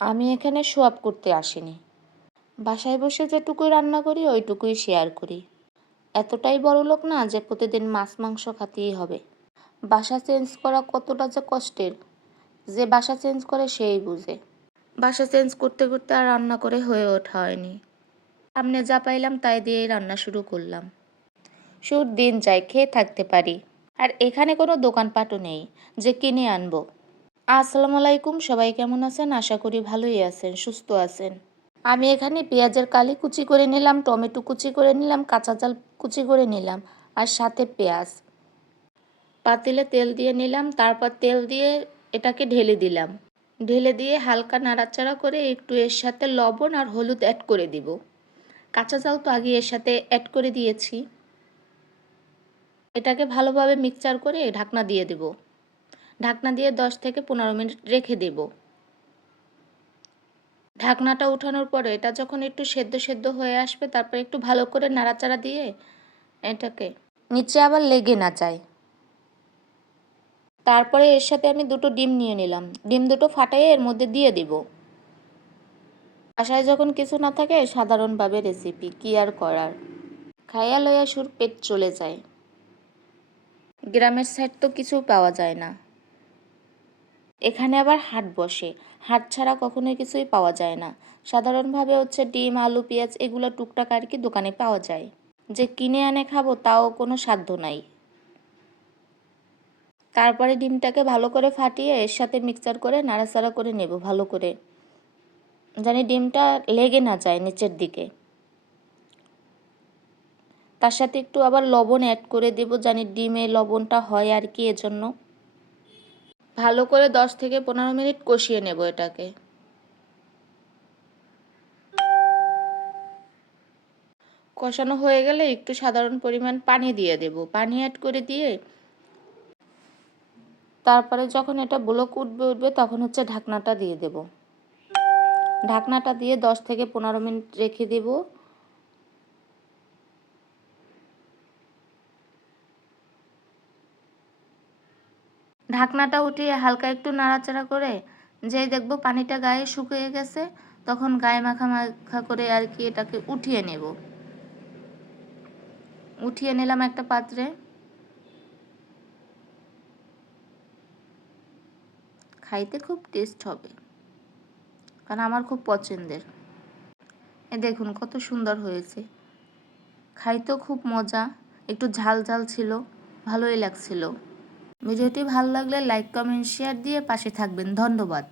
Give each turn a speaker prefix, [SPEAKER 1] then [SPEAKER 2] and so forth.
[SPEAKER 1] আমি এখানে show up করতে আসিনি। বাসায় বসে যেটুকুই রান্না করি, ওইটুকুই শেয়ার করি। এতটাই বড় লোক না যে প্রতিদিন মাছ, মাংস খাতেই হবে। বাসা চেঞ্জ করা কতটা যে কষ্টের। যে বাসা চেঞ্জ করে সেই বুঝে। বাসা চেঞ্জ করতে করতে আর রান্না করে হয়ে ওঠা হয়নি। সামনে যা পাইলাম তাই দিয়েই রান্না শুরু করলাম। শুর দিন যায়, খেয়ে থাকতে পারি। আর এখানে কোনো দোকানপাটও নেই যে কিনে আনব। আসসালামু আলাইকুম, সবাই কেমন আছেন? আশা করি ভালোই আছেন, সুস্থ আছেন। আমি এখানে পেঁয়াজের কালি কুচি করে নিলাম, টমেটো কুচি করে নিলাম, কাঁচা চাল কুচি করে নিলাম, আর সাথে পেঁয়াজ। পাতিলে তেল দিয়ে নিলাম, তারপর তেল দিয়ে এটাকে ঢেলে দিলাম। ঢেলে দিয়ে হালকা নাড়াচাড়া করে একটু এর সাথে লবণ আর হলুদ অ্যাড করে দিব। কাঁচা চাল তো আগে এর সাথে অ্যাড করে দিয়েছি। এটাকে ভালোভাবে মিক্সচার করে ঢাকনা দিয়ে দেব। ঢাকনা দিয়ে দশ থেকে পনেরো মিনিট রেখে দেব। ঢাকনাটা উঠানোর পরে এটা যখন একটু সেদ্ধ সেদ্ধ হয়ে আসবে, তারপর একটু ভালো করে নাড়াচাড়া দিয়ে এটাকে নিচে আবার লেগে না যায় তারপরে এর সাথে আমি দুটো ডিম নিয়ে নিলাম। ডিম দুটো ফাটাইয়ে এর মধ্যে দিয়ে দিব। আশায় যখন কিছু না থাকে, সাধারণভাবে রেসিপি কি আর করার? খাইয়া লইয়া সুর পেট চলে যায়। গ্রামের সাইড তো কিছু পাওয়া যায় না। এখানে আবার হাট বসে। হাট ছাড়া কখনোই কিছুই পাওয়া যায় না। সাধারণভাবে হচ্ছে ডিম, আলু, পেঁয়াজ এগুলো টুকটাক আর কি দোকানে পাওয়া যায়। যে কিনে আনে খাব তাও কোনো সাধ্য নাই। তারপরে ডিমটাকে ভালো করে ফাটিয়ে এর সাথে মিক্সচার করে নাড়াচাড়া করে নেব ভালো করে। জানি ডিমটা লেগে না যায় নিচের দিকে। তার সাথে একটু আবার লবণ অ্যাড করে দেব, জানি ডিমে লবণটা হয় আর কি এজন্য। ভালো করে দশ থেকে পনেরো মিনিট কষিয়ে নেব এটাকে। কষানো হয়ে গেলে একটু সাধারণ পরিমাণ পানি দিয়ে দেব। পানি অ্যাড করে দিয়ে তারপরে যখন এটা ব্লক উঠবে উঠবে তখন হচ্ছে ঢাকনাটা দিয়ে দেব। ঢাকনাটা দিয়ে দশ থেকে পনেরো মিনিট রেখে দেব। ঢাকনাটা উঠিয়ে হালকা একটু নাড়াচাড়া করে যেই দেখব পানিটা গায়ে শুকিয়ে গেছে, তখন গায়ে মাখা মাখা করে আর কি এটাকে উঠিয়ে নেব। উঠিয়ে নিলাম একটা পাত্রে। খাইতে খুব টেস্ট হবে, কারণ আমার খুব পছন্দের। এ দেখুন কত সুন্দর হয়েছে। খাইতেও খুব মজা, একটু ঝাল ঝাল ছিল, ভালোই লাগছিল। ভিডিওটি ভালো লাগলে লাইক কমেন্ট শেয়ার দিয়ে পাশে থাকবেন। ধন্যবাদ।